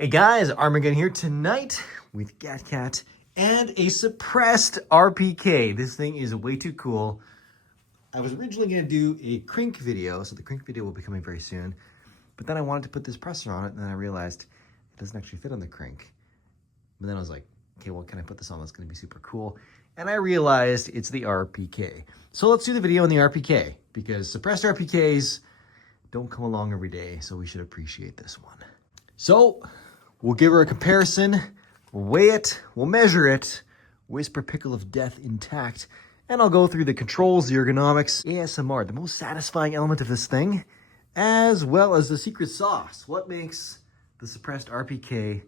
Hey guys, Arm&Gun here tonight with Cat and a suppressed RPK. This thing is way too cool. I was originally going to do a crank video, so the crank video will be coming very soon. But then I wanted to put this presser on it, and then I realized it doesn't actually fit on the crank. But then I was like, okay, well, can I put this on that's going to be super cool? And I realized it's the RPK. So let's do the video on the RPK, because suppressed RPKs don't come along every day, so we should appreciate this one. So we'll give her a comparison, we'll weigh it, we'll measure it, whisper pickle of death intact, and I'll go through the controls, the ergonomics, ASMR, the most satisfying element of this thing, as well as the secret sauce. What makes the suppressed RPK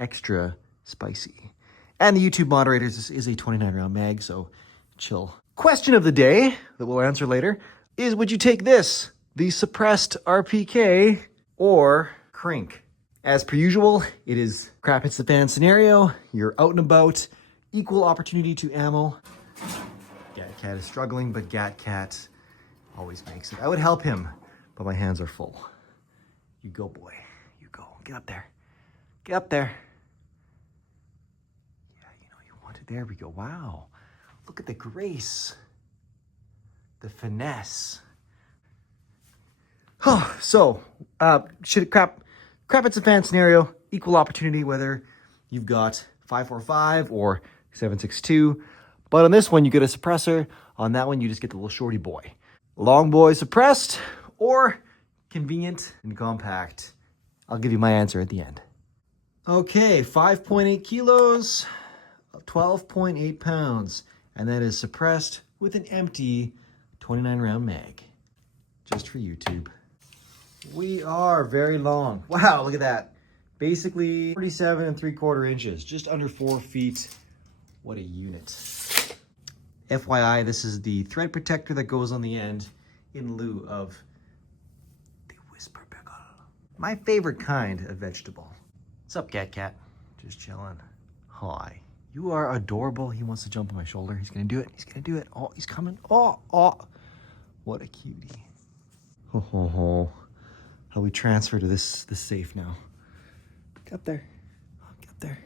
extra spicy? And the YouTube moderators, this is a 29 round mag, so chill. Question of the day that we'll answer later is, would you take this, the suppressed RPK, or crank? As per usual, it is crap hits the fan scenario. You're out and about, equal opportunity to ammo. Gat is struggling, but Gat always makes it. I would help him, but my hands are full. You go, boy. You go. Get up there. Get up there. Yeah, you know you want it. There we go. Wow. Look at the grace. The finesse. Oh, so, crap hits the fan scenario, equal opportunity, whether you've got 545 or 762. But on this one, you get a suppressor. On that one, you just get the little shorty boy. Long boy suppressed or convenient and compact. I'll give you my answer at the end. Okay, 5.8 kilos, 12.8 pounds. And that is suppressed with an empty 29 round mag. Just for YouTube. We are very long. Wow, look at that. Basically 47 3/4 inches, just under 4 feet. What a unit. FYI, this is the thread protector that goes on the end in lieu of the whisper pickle. My favorite kind of vegetable. What's up, Cat? Just chilling. Hi. You are adorable. He wants to jump on my shoulder. He's gonna do it. He's gonna do it. Oh, he's coming. Oh. What a cutie. Ho ho ho. How we transfer to this safe now. Get up there. Get up there.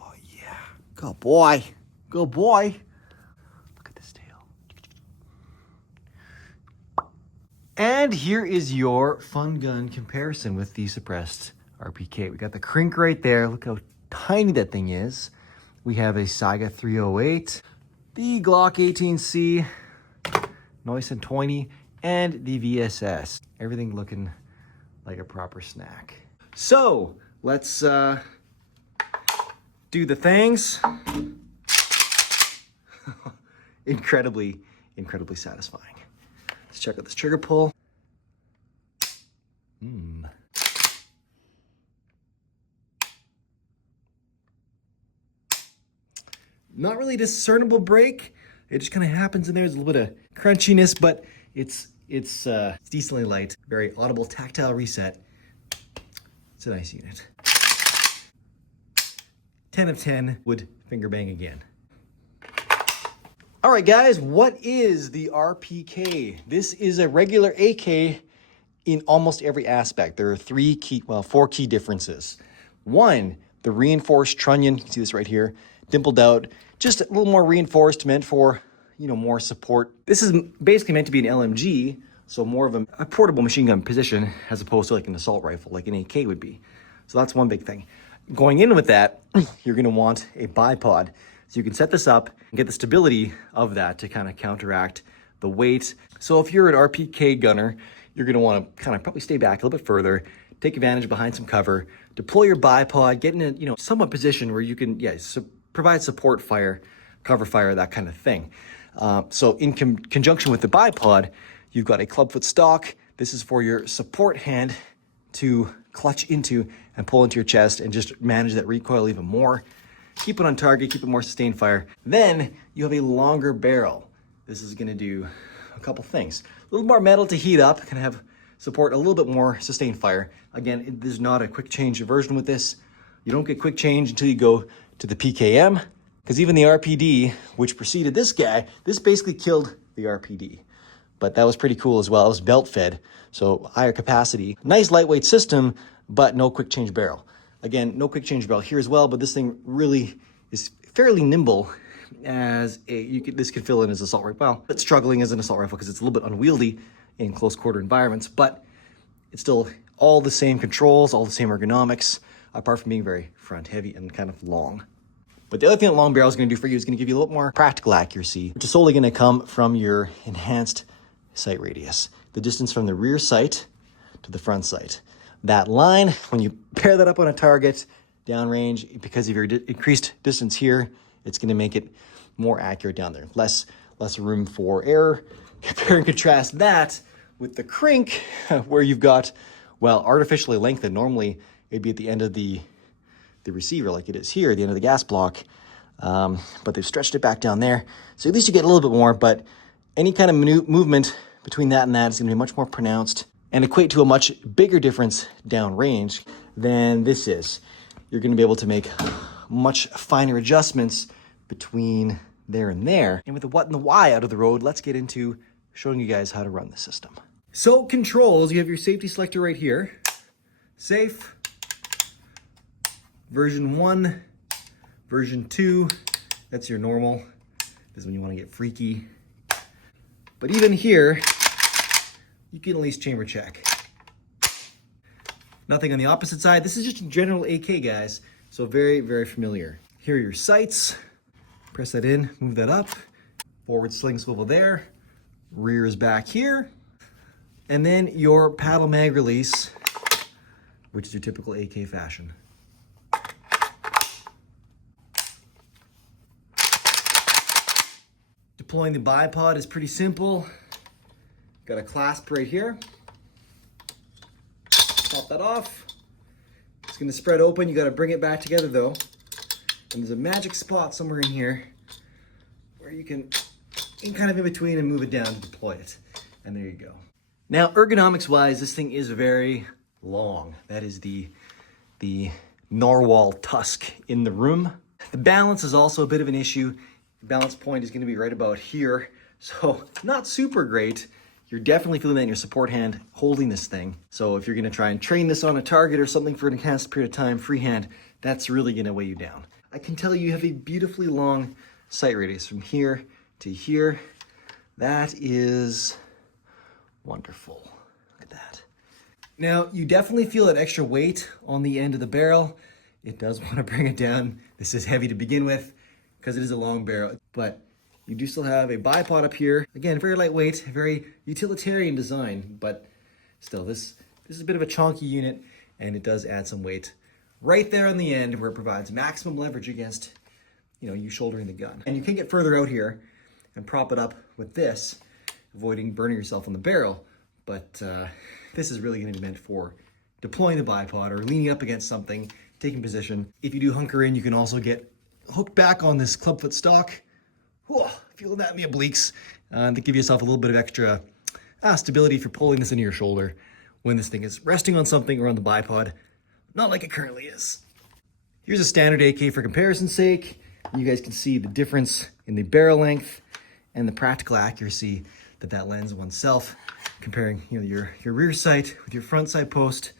Oh yeah. Good boy. Good boy. Look at this tail. And here is your fun gun comparison with the suppressed RPK. We got the crank right there. Look how tiny that thing is. We have a Saiga 308, the Glock 18C, nice and tiny, and the VSS. Everything looking like a proper snack. So let's do the things. Incredibly satisfying. Let's check out this trigger pull. Not really discernible break. It just kind of happens in there. There's a little bit of crunchiness, but it's decently light. Very audible tactile reset. It's a nice unit. 10 of 10 would finger bang again. All right, guys, what is the RPK? This is a regular AK in almost every aspect. There are four key differences. One, the reinforced trunnion. You can see this right here, dimpled out, just a little more reinforced, meant for, more support. This is basically meant to be an LMG, so more of a portable machine gun position as opposed to like an assault rifle, like an AK would be. So that's one big thing. Going in with that, you're gonna want a bipod. So you can set this up and get the stability of that to kind of counteract the weight. So if you're an RPK gunner, you're gonna wanna kind of probably stay back a little bit further, take advantage behind some cover, deploy your bipod, get in a somewhat position where you can provide support fire, cover fire, that kind of thing. So in conjunction with the bipod, you've got a clubfoot stock. This is for your support hand to clutch into and pull into your chest and just manage that recoil even more. Keep it on target, keep it more sustained fire. Then you have a longer barrel. This is gonna do a couple things. A little more metal to heat up, can have support a little bit more sustained fire. Again, there's not a quick change version with this. You don't get quick change until you go to the PKM, because even the RPD, which preceded this guy, this basically killed the RPD. But that was pretty cool as well. It was belt fed, so higher capacity. Nice lightweight system, but no quick change barrel. Again, no quick change barrel here as well, but this thing really is fairly nimble as this could fill in as an assault rifle. Well, it's struggling as an assault rifle because it's a little bit unwieldy in close quarter environments, but it's still all the same controls, all the same ergonomics, apart from being very front heavy and kind of long. But the other thing that long barrel is going to do for you is going to give you a little more practical accuracy, which is solely going to come from your enhanced sight radius, the distance from the rear sight to the front sight. That line, when you pair that up on a target downrange, because of your increased distance here, it's going to make it more accurate down there. Less room for error. Compare and contrast that with the crank, where you've got, well, artificially lengthened. Normally, it'd be at the end of the receiver, like it is here, the end of the gas block. But they've stretched it back down there. So at least you get a little bit more, but any kind of movement between that and that is going to be much more pronounced and equate to a much bigger difference downrange than this is. You're going to be able to make much finer adjustments between there and there. And with the what and the why out of the road, let's get into showing you guys how to run the system. So controls, you have your safety selector right here. Safe, version 1, version 2, that's your normal. This is when you want to get freaky. But even here, you can at least chamber check. Nothing on the opposite side. This is just a general AK, guys. So very, very familiar. Here are your sights. Press that in, move that up. Forward sling swivel there. Rear is back here. And then your paddle mag release, which is your typical AK fashion. Deploying the bipod is pretty simple. Got a clasp right here. Pop that off. It's gonna spread open. You gotta bring it back together though. And there's a magic spot somewhere in here where you can kind of in between and move it down to deploy it. And there you go. Now, ergonomics wise, this thing is very long. That is the narwhal tusk in the room. The balance is also a bit of an issue. The balance point is gonna be right about here. So not super great. You're definitely feeling that in your support hand holding this thing. So if you're gonna try and train this on a target or something for an enhanced period of time, freehand, that's really gonna weigh you down. I can tell you have a beautifully long sight radius from here to here. That is wonderful. Look at that. Now, you definitely feel that extra weight on the end of the barrel. It does want to bring it down. This is heavy to begin with because it is a long barrel, but you do still have a bipod up here. Again, very lightweight, very utilitarian design, but still, this is a bit of a chonky unit, and it does add some weight right there on the end where it provides maximum leverage against, you shouldering the gun. And you can get further out here and prop it up with this, avoiding burning yourself on the barrel. But this is really going to be meant for deploying the bipod or leaning up against something, taking position. If you do hunker in, you can also get hooked back on this clubfoot stock. Whoa, feeling that in the obliques. To give yourself a little bit of extra stability if you're pulling this into your shoulder when this thing is resting on something or on the bipod. Not like it currently is. Here's a standard AK for comparison's sake. You guys can see the difference in the barrel length and the practical accuracy that lends oneself. Comparing your rear sight with your front sight post,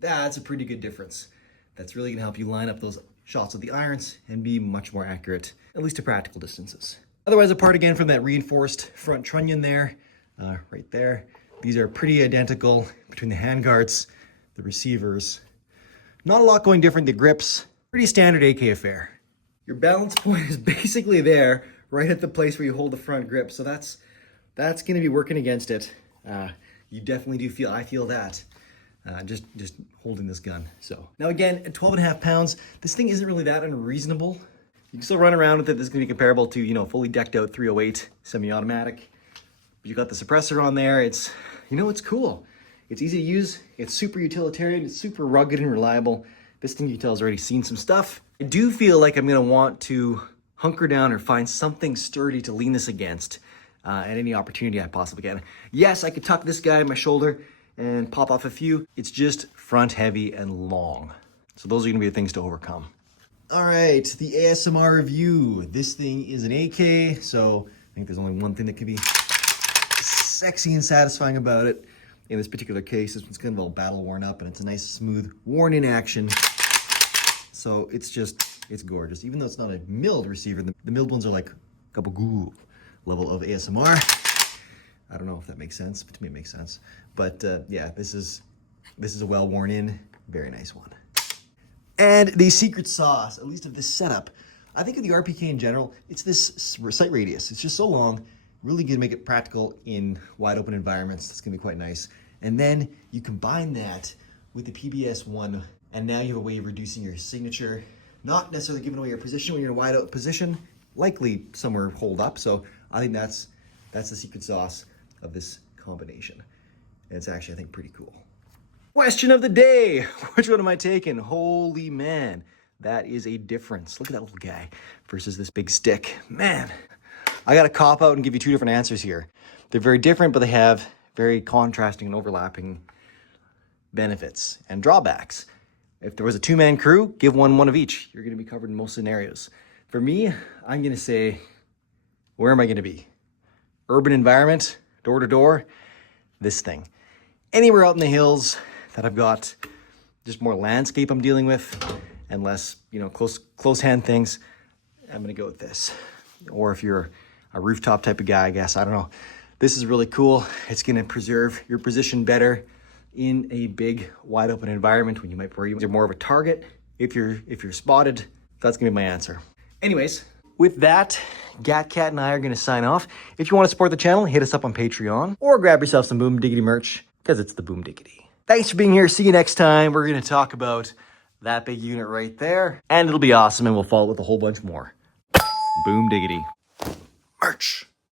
that's a pretty good difference. That's really gonna help you line up those shots with the irons and be much more accurate, at least to practical distances. Otherwise, apart again from that reinforced front trunnion there, right there, these are pretty identical between the handguards, the receivers. Not a lot going different. The grips, pretty standard AK affair. Your balance point is basically there, right at the place where you hold the front grip. So that's going to be working against it. You definitely do feel, I feel that, just holding this gun. So now again, at 12.5 pounds, this thing isn't really that unreasonable. You can still run around with it. This is going to be comparable to, fully decked out 308 semi-automatic. But you got the suppressor on there. It's, it's cool. It's easy to use. It's super utilitarian. It's super rugged and reliable. This thing, you can tell, has already seen some stuff. I do feel like I'm going to want to hunker down or find something sturdy to lean this against at any opportunity I possibly can. Yes, I could tuck this guy in my shoulder and pop off a few. It's just front heavy and long. So those are going to be the things to overcome. All right, the ASMR review. This thing is an AK, so I think there's only one thing that could be sexy and satisfying about it. In this particular case, this one's kind of all battle worn up and it's a nice smooth worn in action. So it's gorgeous. Even though it's not a milled receiver, the milled ones are like gabagoo level of ASMR. I don't know if that makes sense, but to me it makes sense. But yeah, this is a well worn in, very nice one. And the secret sauce, at least of this setup, I think of the RPK in general, it's this sight radius. It's just so long, really good to make it practical in wide open environments. That's gonna be quite nice. And then you combine that with the PBS1, and now you have a way of reducing your signature, not necessarily giving away your position when you're in a wide open position, likely somewhere holed up. So I think that's the secret sauce of this combination. And it's actually, I think, pretty cool. Question of the day. Which one am I taking? Holy man, that is a difference. Look at that little guy versus this big stick. Man, I got to cop out and give you two different answers here. They're very different, but they have very contrasting and overlapping benefits and drawbacks. If there was a two-man crew, give one of each. You're going to be covered in most scenarios. For me, I'm going to say, where am I going to be? Urban environment, door to door, this thing. Anywhere out in the hills that I've got just more landscape I'm dealing with and less, close hand things, I'm going to go with this. Or if you're a rooftop type of guy, I guess, I don't know. This is really cool. It's going to preserve your position better in a big, wide open environment where you're more of a target. If you're spotted, that's going to be my answer. Anyways, with that, GatCat and I are going to sign off. If you want to support the channel, hit us up on Patreon or grab yourself some Boom Diggity merch because it's the Boom Diggity. Thanks for being here. See you next time. We're going to talk about that big unit right there, and it'll be awesome, and we'll follow it with a whole bunch more. Boom Diggity merch.